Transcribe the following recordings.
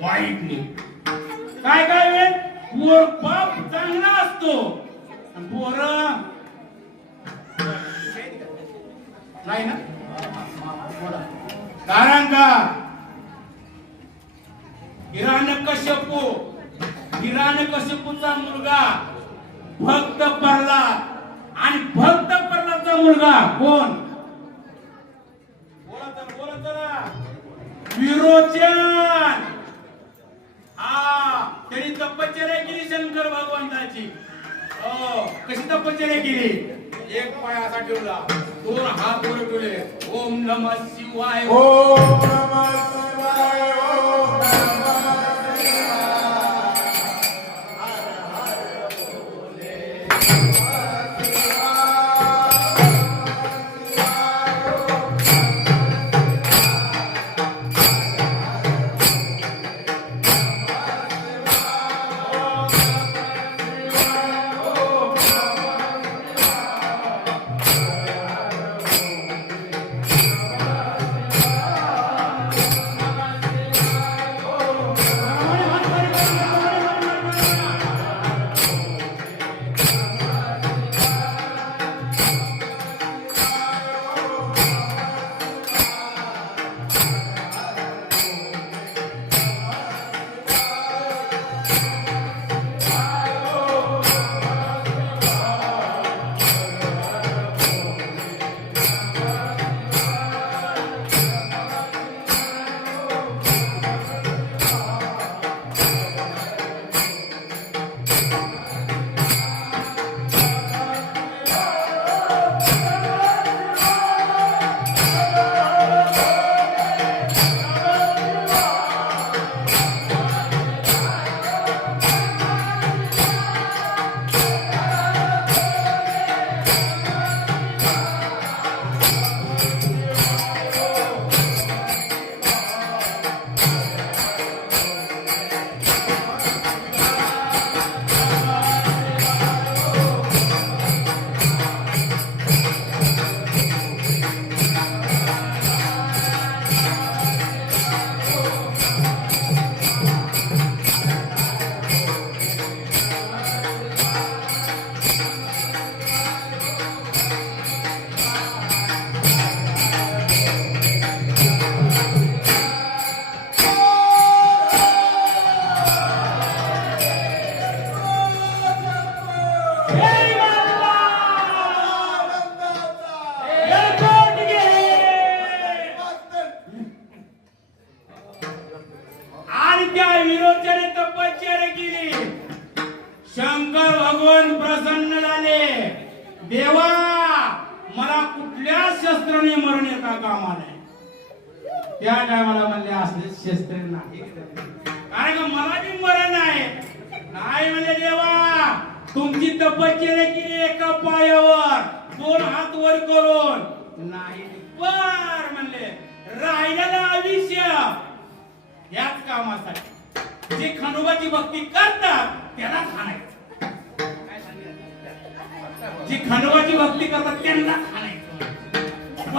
वाईट निघतो काय काय वेळ पोर बाप चांगला असतो. पोर. नाही ना? कारण का हिराणकश्यपू हिराणकश्यपूचा मुलगा. भक्त प्रल्हाद. आणि भक्त प्रल्हादचा मुलगा कोण? बोला तर बोला तर. विरोचन. हा त्यांनी तपश्चर्या केली शंकर भगवंताची. हो, कशी तपश्चर्या केली? एक पाय असा ठेवला. दोन हात वर ठेवले. ओम नम शिवाय. ओम नम शिवाय.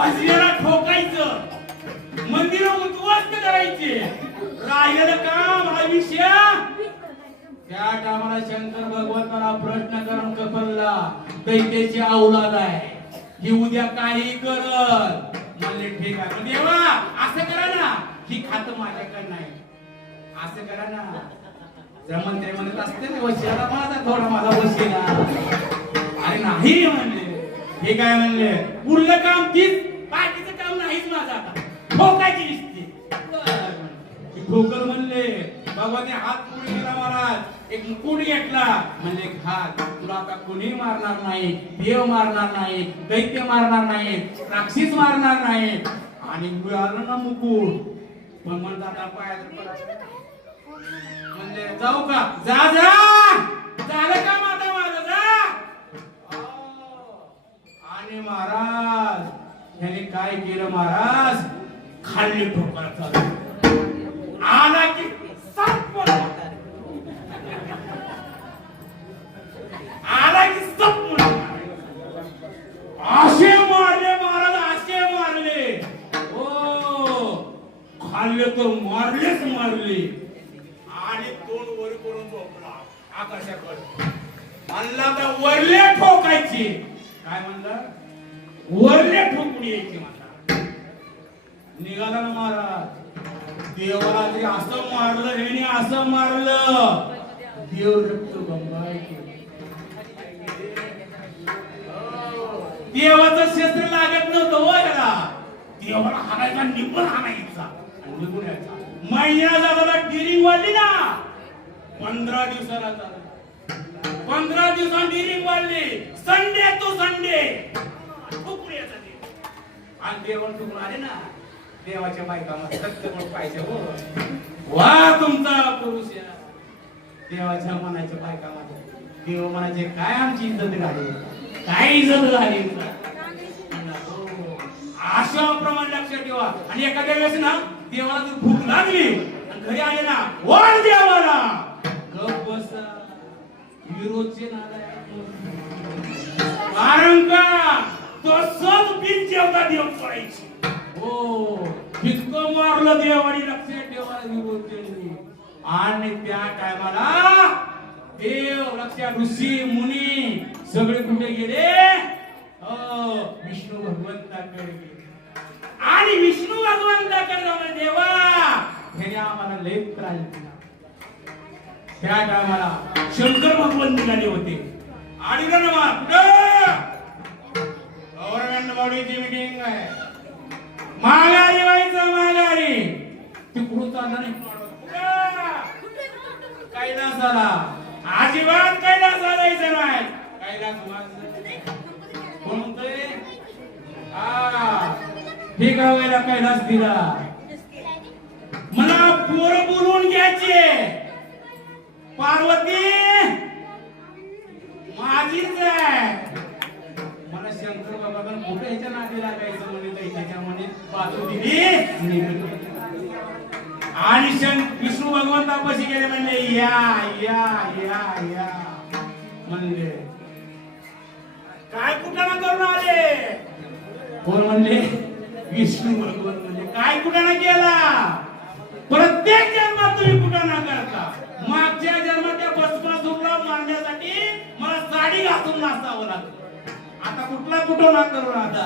खाणायचं ठोकायचं. मंदिर उद्ध्वस्त करायचे. राहिलेलं काम आयुष्य त्या कामाला शंकर भगवंताला प्रश्न करून कपलला. दैत्याची औलाद आहे. ही उद्या काही करत म्हणले ठीक आहे. देवा असं करा ना. ही खात माझ्याकडे नाही. असं करा ना. जमन ते म्हणत असते ना वशिला माझा थोडा माझा वशिला. अरे नाही म्हणले. हे काय म्हणले? उरलं काम तीच बाकीचं काम नाहीच माझं आता. ठोकायची दिसते ठोकर म्हणले बाबाने हात पुढे केला महाराज. एक मुकुट घेतला. म्हणले हात तुला आता कोणी मारणार नाही. देव मारणार नाही. दैत्य मारणार नाही. राक्षस मारणार नाही. आणि मिळालं ना मुकुट. पण म्हणतात आता पायात म्हणजे जाऊ का? जा जा! झालं का माता माझं? जा! आणि महाराज ह्याने काय केलं महाराज? खाल्ली ठोकर चालू. आला की साप आला की सप असे मारले महाराज असे मारले. हो खाल्ले तर मारलेच मारले. आणि तोंड वर करून झोपला आकाशाकडे. म्हणला तर वरले ठोकायचे. काय म्हणलं? वरले ठोकून यायचे म्हणला निघाला ना महाराज. देवाला तरी असं मारलं ह्याने असं मारलं. देव रक्त बंबायचे देवाचं शस्त्र लागत नव्हतं हो याला देवाला हाणायचा निघून हाणायचा. आणि निघून यायचा. महिना झाला डिरिंग वाढली ना. पंधरा दिवसाला पंधरा दिवसांनी डिरिंग वाढली. संडे तो संडे खूप याचा देव. आणि देवाला तुम्ही आले ना देवाच्या बायकांना सत्य पण पाहिजे हो. वा तुमचा पुरुष या. देवाच्या मनाच्या बायकामध्ये देव मनाचे काय आमची इज्जत झाली काय इज्जत झाली हो. अशा प्रमाण लक्षात ठेवा. आणि एखाद्या वेळेस ना देवाला जर भूक लागली आणि घरी आले ना वर देवाला! गप बसा. विरोधचे नादा कारण का? तसंच बिन जेवता देव पडायची हो इतकं मारलं देवानी लक्षात ठेवा विरोध त्यांनी आणि त्या टायमाला देव लक्षात ऋषी मुनी सगळे कुठे गेले? विष्णू भगवंताकडे गेले. आणि विष्णू भगवंताकडे जाऊन देवा! ह्याने आम्हाला लय त्रास दिला. त्या टायमाला शंकर भगवान निघाले होते. आणि ना गव्हर्नमेंट मिटिंग आहे. माघारी व्हायचं माघारी. तिकडून चालणार नाही. कैलासाला. अजिबात कैलास जायचं नाही. कैलास म्हणतोय हा. ठीक आहे कैलास दिला. मला पोर बोलून घ्यायचे. पार्वती माझीच आहे. मला शंकर बाबा कुठे ह्याच्या नादी लागायचं म्हणे काही त्याच्यामध्ये बाजू दिली. आणि शं विष्णू भगवंतापाशी गेले म्हणले या या या या. म्हणले काय कुठाना करून आले? कोण म्हणले? विष्णू भगवान म्हणजे काय कुठाना केला प्रत्येक जन्मात तुम्ही कुठाना करता. मागच्या जन्मात त्या भस्मासुरला मारण्यासाठी मला साडी घासून नाचावं लागलं आता कुठला कुठं करून आता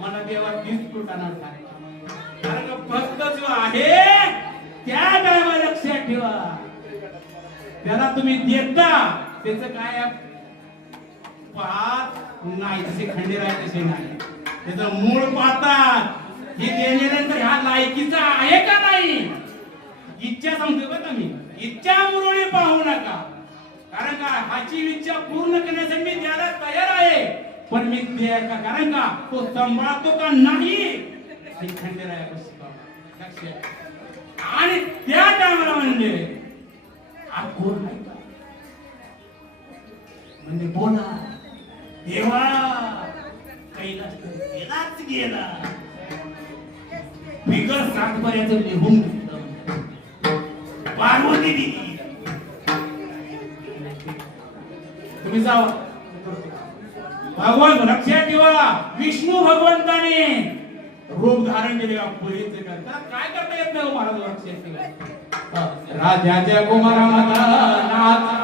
मला देवा तीच कुठाना कारण भक्त जो आहे त्या टायमा लक्षात ठेवा. त्याला तुम्ही देता त्याच काय पाहत नाही तसे खंडेराय तसे नाही. त्याचं मूळ पाहतात हे देण्यानंतर ह्या लायकीचा आहे का नाही? इच्छा सांगतो बरं मी. इच्छा मुरळी पाहू नका. कारण का हाची इच्छा पूर्ण करण्यासाठी मी द्यायला तयार आहे. पण मी द्या का कारण का? तो सांभाळतो का नाही? हे खंडेरायापाशी आणि त्या टायमाला म्हणजे आखोर नाही का? म्हणजे बोला. देवा कैलास गेलाच गेला. बिगर सातपर्यंत लिहून घेतलं. पार्वती दिली तुम्ही जावा. भगवान लक्षात ठेवा. विष्णू भगवंताने रूप धारण केले. का करता काय करता येत नाही हो महाराज लक्षात ठेवा राजाच्या कुमारा माता नाथ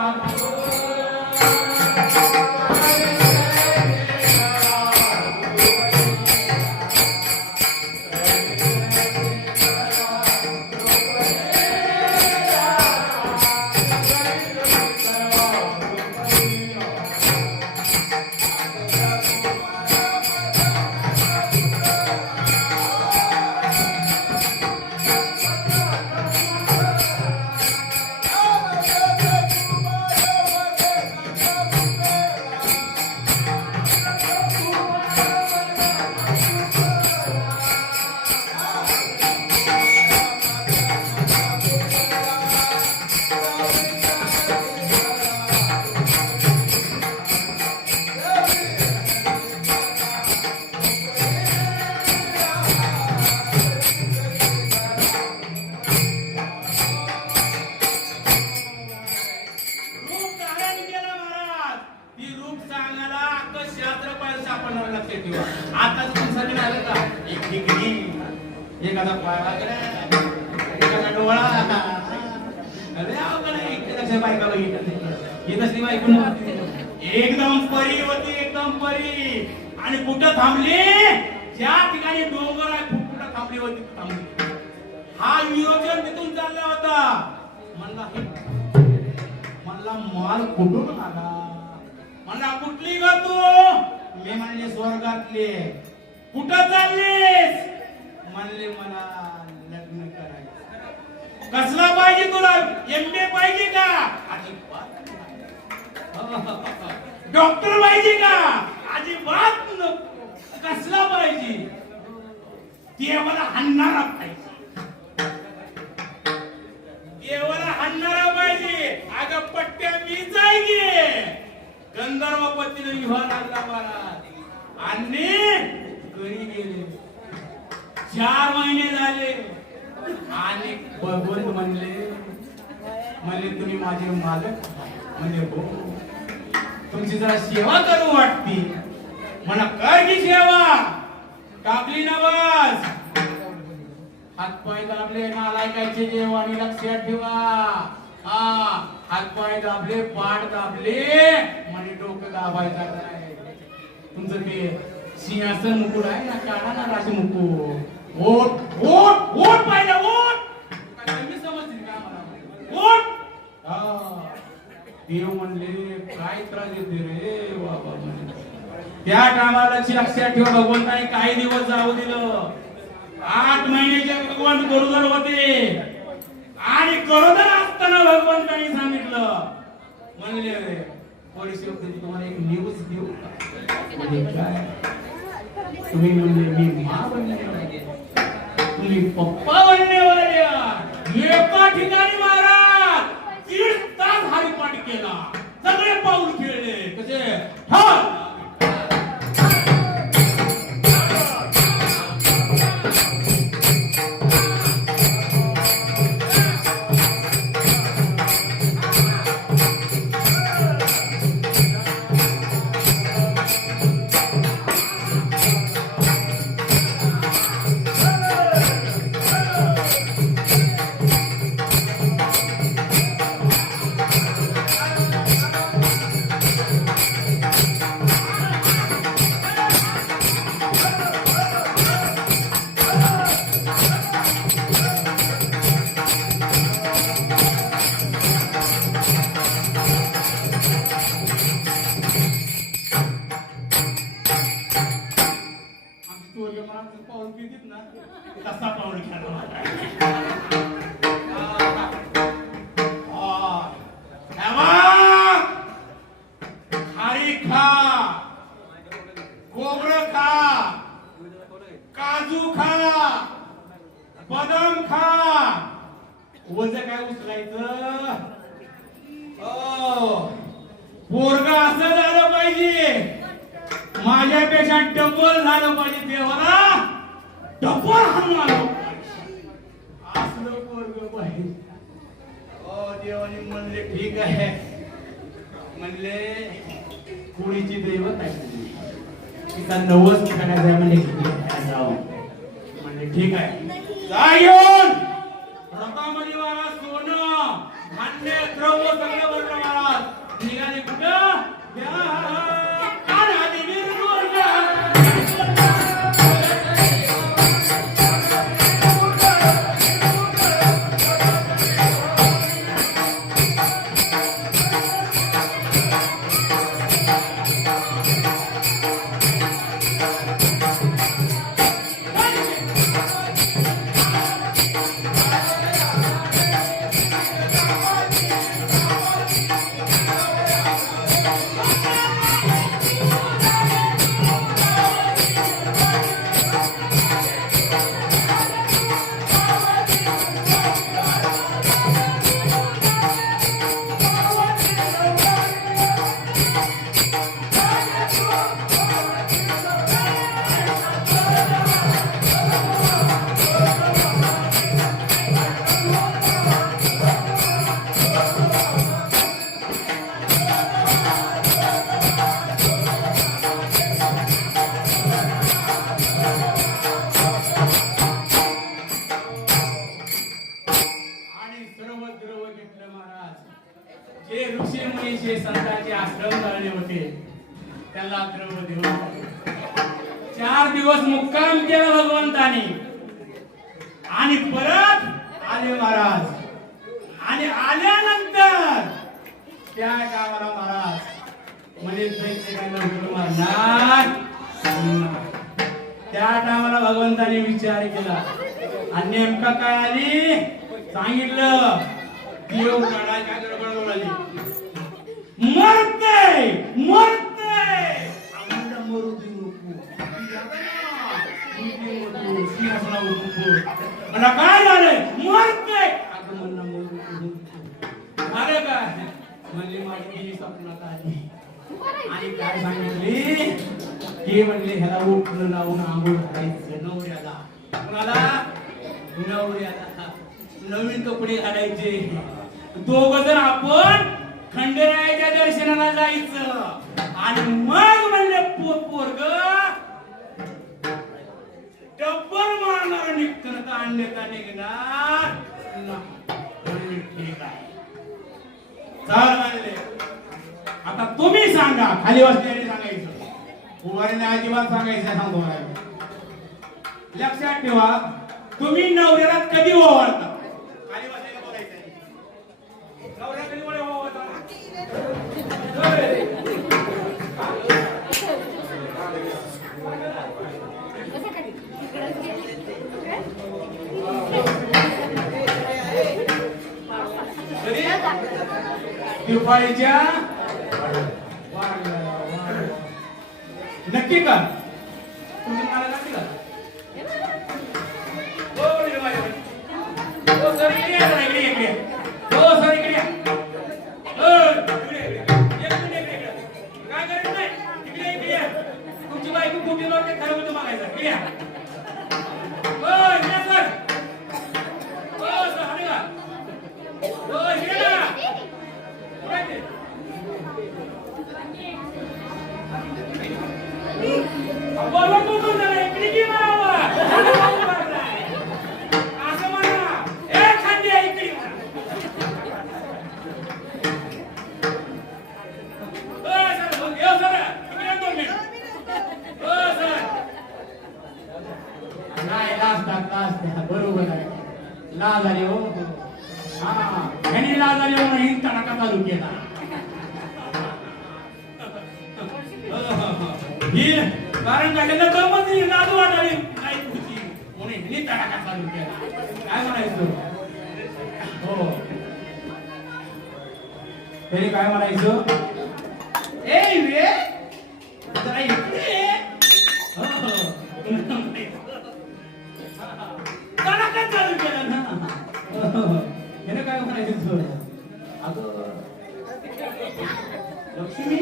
नियोजन तिथून चालला होता. म्हणला हे म्हणला माल कुठून आला? म्हणला कुठली ग तू? मी म्हणले स्वर्गातले. कुठं चाललीस? म्हणले मला लग्न करायचं. कसला पाहिजे तुला? एम ए पाहिजे का? अजिबात डॉक्टर पाहिजे का? अजिबात कसला पाहिजे? देवाला हाणणारा पाहिजे. देवाला हाणणारा पाहिजे. अगं पट्ट्या मी जायगे गंधर्व पतीने विवाह लागला मला आणि घरी गेले. चार महिने झाले. आणि भगवंत म्हणले म्हणले तुम्ही माझे मालक म्हणजे हो तुमची जरा सेवा करू वाटती. म्हणा कर की सेवा. टाकली ना बस. हातपाय दाबले नालायकाचे देव आणि लक्षात ठेवा. हा हातपाय दाबले पाठ दाबले म्हणे डोकं दाबायचा नाही. तुमचं ते सिंहासन मुकुट आहे ना काढा ना राज मुकुट ओट ओट ओट पाहिजे ओट. काय कमी समजतील का मला ओट. हा. देव म्हणले काय त्रास देते रे बाबा त्या टायमाला लक्षात ठेव भगवंताने काही दिवस जाऊ दिलं. महिन्याचे भगवान गरोदर होते. आणि गरोदर असताना भगवंतांनी सांगितलं म्हणले परिसेवक तुम्हाला एक न्यूज देऊ म्हणजे काय? तुम्ही म्हणले मी मा बनले तुम्ही पप्पा बनले एका ठिकाणी महाराज दीड तास हरिपाठ केला. सगळे पाऊल खेळले कसे? हा खा. काजू खा. बदाम खा. वज काय उचलायचं? हो. पोरग असं झालं पाहिजे. माझ्यापेक्षा डबल झालं पाहिजे देवाला. डबल हनुमान असलं पोरग पाहिजे हो, ओ देवाने म्हणले ठीक आहे. म्हणले कुणीची दैवत आहे? तिचा नवस ठिकाणाचा आहे म्हणजे म्हणजे ठीक आहे. जायन! येऊन रथामध्ये मला सोनं धान्य द्रव्य सगळं भरलं मला निघाले कुठं? मारणार त्या टायमाला भगवंताने विचार केला. आणि नेमका काय आली? सांगितलं. देव काढा काय गडबड मरते! मरते! आम्हाला मरू देऊ नको. मला काय झालंय? मरते! अगं मला मरू देऊ काय? म्हणजे माझी स्वप्नात आली. आणि काय सांगितली की म्हणले ह्याला उठलं लावून आंघोळ घालायचं नवऱ्याला. कुणाला? नवऱ्याला. नवीन कपडे घालायचे दोघ जण आपण खंडेरायाच्या दर्शनाला जायचं. आणि मग म्हणले पोरग डब्बल मारणार निघतं तर अन्यथा निघणार नाही. ठीक आहे. चाल म्हणले आता तुम्ही सांगा खाली बसल्याने सांगायचं उभारीने अजिबात सांगायचं सांगतो मला. लक्षात ठेवा तुम्ही नवऱ्याला कधी ओवाळता खाली बसल्याने बोलायचं कधी ओवाळता? दिवाळीच्या नक्की का? तुम्ही मला नक्की का हो वडील हो, सर इकडे इकडे इकडे. हो सर इकडे हो, काय करायचं नाही? इकडे इकडे तुमची बायको कुठे खरं होतं मागायचं. इकडे हो इकडे सर. हो सर का हो इकडे कुठे हो. काय म्हणायचं अगं. लक्ष्मी?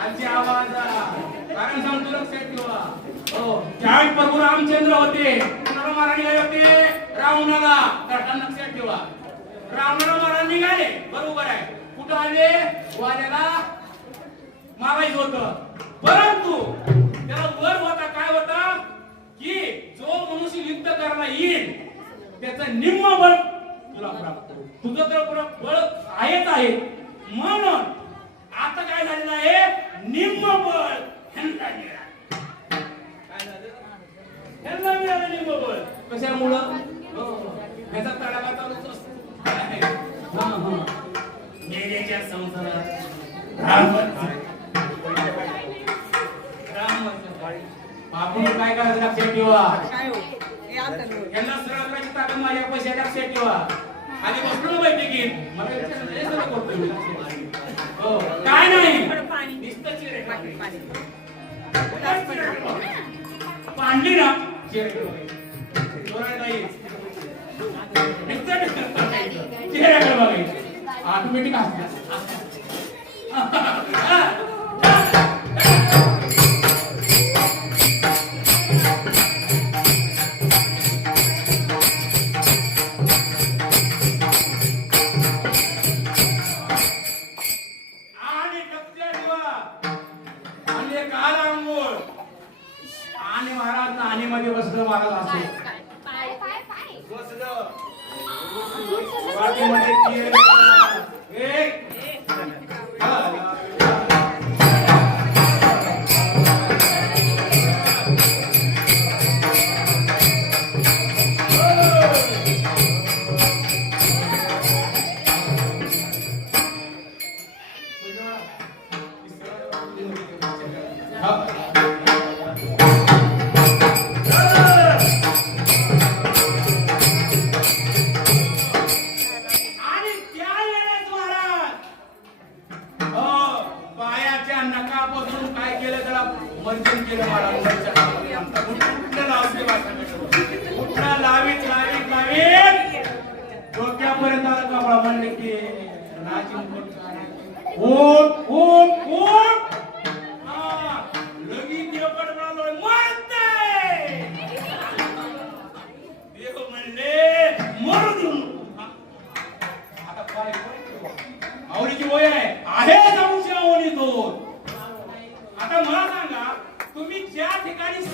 आजची आवाज कारण सांगतो लक्षात ठेवा. हो त्यावेळी प्रभू रामचंद्र होते. कुणाला मारा निघाले होते. रावणाला. घटना लक्षात ठेवा. रावणाला मारा निघाले. बरोबर आहे. कुठं आले? वाल्याला मारायचं होतं. परंतु त्याला वर होता काय होता? की जो मनुष्य युद्ध करायला येईल त्याचं निम्म बळ तुला प्राप्त. तुझं तर बळ आहेच आहे. म्हणून आता काय झालेलं आहे? निम्म बळ ह्यांना मिळालं. निम्म बळ कशामुळं? हो, ह्याचा तडाखा चालूच असतो. काय? संसारात. आपण करायचं लक्षात ठेवा? काय हो? आता माझ्या पैसे लक्षात ठेवा. आणि बसलो बैठकीत. मला विचारलं, हो. काय नाही. पाणी. नुसतं पांढरी ना? बघायचं. ऑटोमॅटिक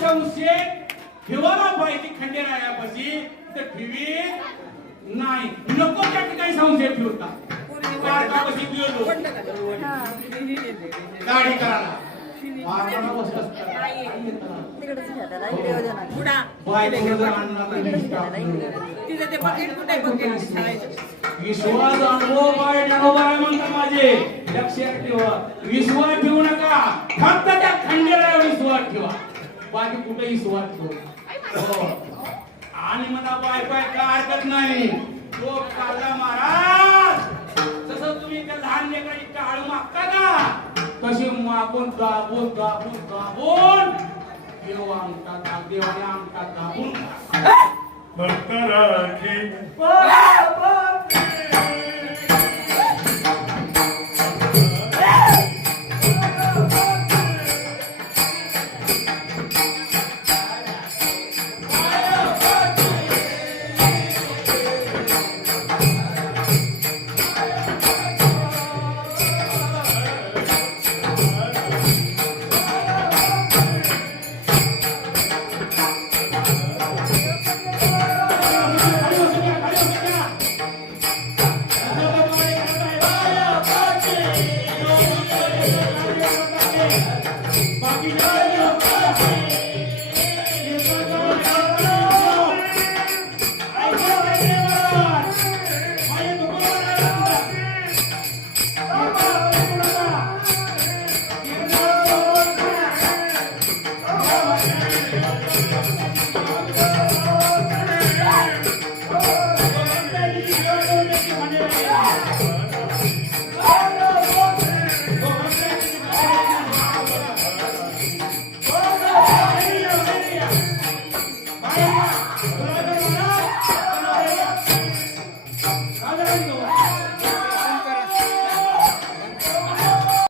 संशय ठेवायला पाहिजे खंडेरायापाशी तर ठेवीत नाही. नको त्या ठिकाणी संशय ठेवता पार्कापाशी गेलो. गाडी करायला. पार्काला विश्वास अनुभव बाय ज्ञानोबाय म्हणतात माझे. लक्षात ठेवा. विश्वास ठेवू नका. फक्त त्या खंडेरावर विश्वास ठेवा. बाकी कुठे विश्वास ठेवू हो. आणि मला बाय बाय काय हरकत नाही. तो काढला महाराज तसं तुम्ही त्या लहान लेकराची टाळू मागता का? तशी मागून दाबून दाबून दाबून देव आमचा दाब देवाने आमचा दाबून भक्तराखी Fucking you, you.